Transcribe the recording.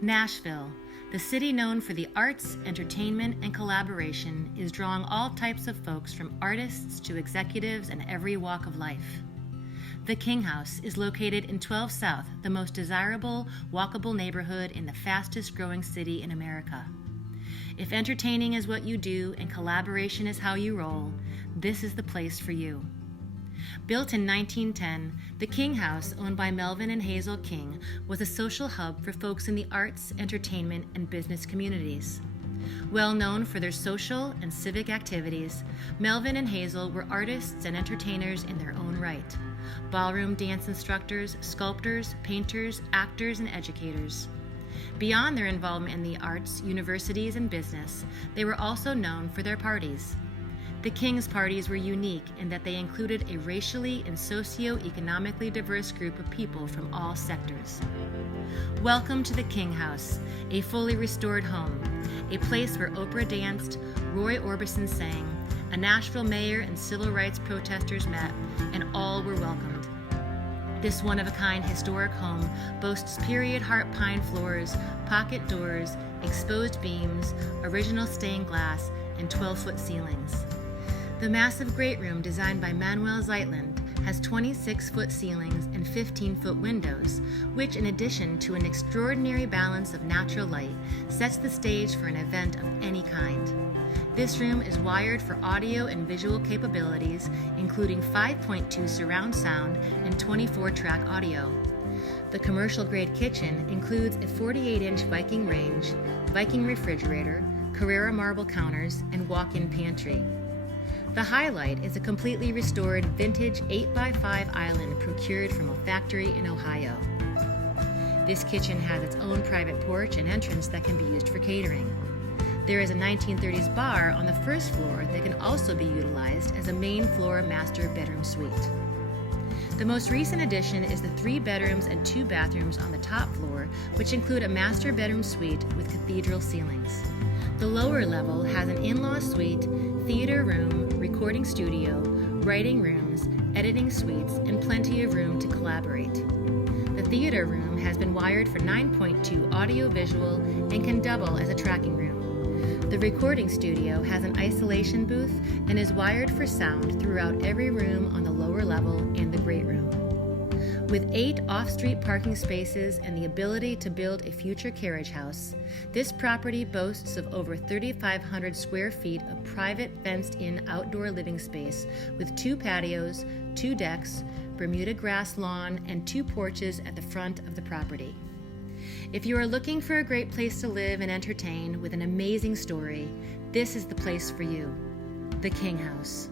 Nashville, the city known for the arts, entertainment, and collaboration, is drawing all types of folks from artists to executives and every walk of life. The King House is located in 12 South, the most desirable, walkable neighborhood in the fastest growing city in America. If entertaining is what you do and collaboration is how you roll, this is the place for you. Built in 1910, the King House, owned by Melvin and Hazel King, was a social hub for folks in the arts, entertainment, and business communities. Well known for their social and civic activities, Melvin and Hazel were artists and entertainers in their own right. Ballroom dance instructors, sculptors, painters, actors, and educators. Beyond their involvement in the arts, universities, and business, they were also known for their parties. The King's parties were unique in that they included a racially and socio-economically diverse group of people from all sectors. Welcome to the King House, a fully restored home, a place where Oprah danced, Roy Orbison sang, a Nashville mayor and civil rights protesters met, and all were welcomed. This one-of-a-kind historic home boasts period heart pine floors, pocket doors, exposed beams, original stained glass, and 12-foot ceilings. The massive great room, designed by Manuel Zeitland, has 26-foot ceilings and 15-foot windows, which, in addition to an extraordinary balance of natural light, sets the stage for an event of any kind. This room is wired for audio and visual capabilities, including 5.2 surround sound and 24-track audio. The commercial-grade kitchen includes a 48-inch Viking range, Viking refrigerator, Carrara marble counters, and walk-in pantry. The highlight is a completely restored vintage 8x5 island procured from a factory in Ohio. This kitchen has its own private porch and entrance that can be used for catering. There is a 1930s bar on the first floor that can also be utilized as a main floor master bedroom suite. The most recent addition is the 3 bedrooms and 2 bathrooms on the top floor, which include a master bedroom suite with cathedral ceilings. The lower level has an in-law suite, theater room, recording studio, writing rooms, editing suites, and plenty of room to collaborate. The theater room has been wired for 9.2 audio-visual and can double as a tracking room. The recording studio has an isolation booth and is wired for sound throughout every room on the lower level and the great room. With 8 off-street parking spaces and the ability to build a future carriage house, this property boasts of over 3,500 square feet of private fenced-in outdoor living space with 2 patios, 2 decks, Bermuda grass lawn, and 2 porches at the front of the property. If you are looking for a great place to live and entertain with an amazing story, this is the place for you. The King House.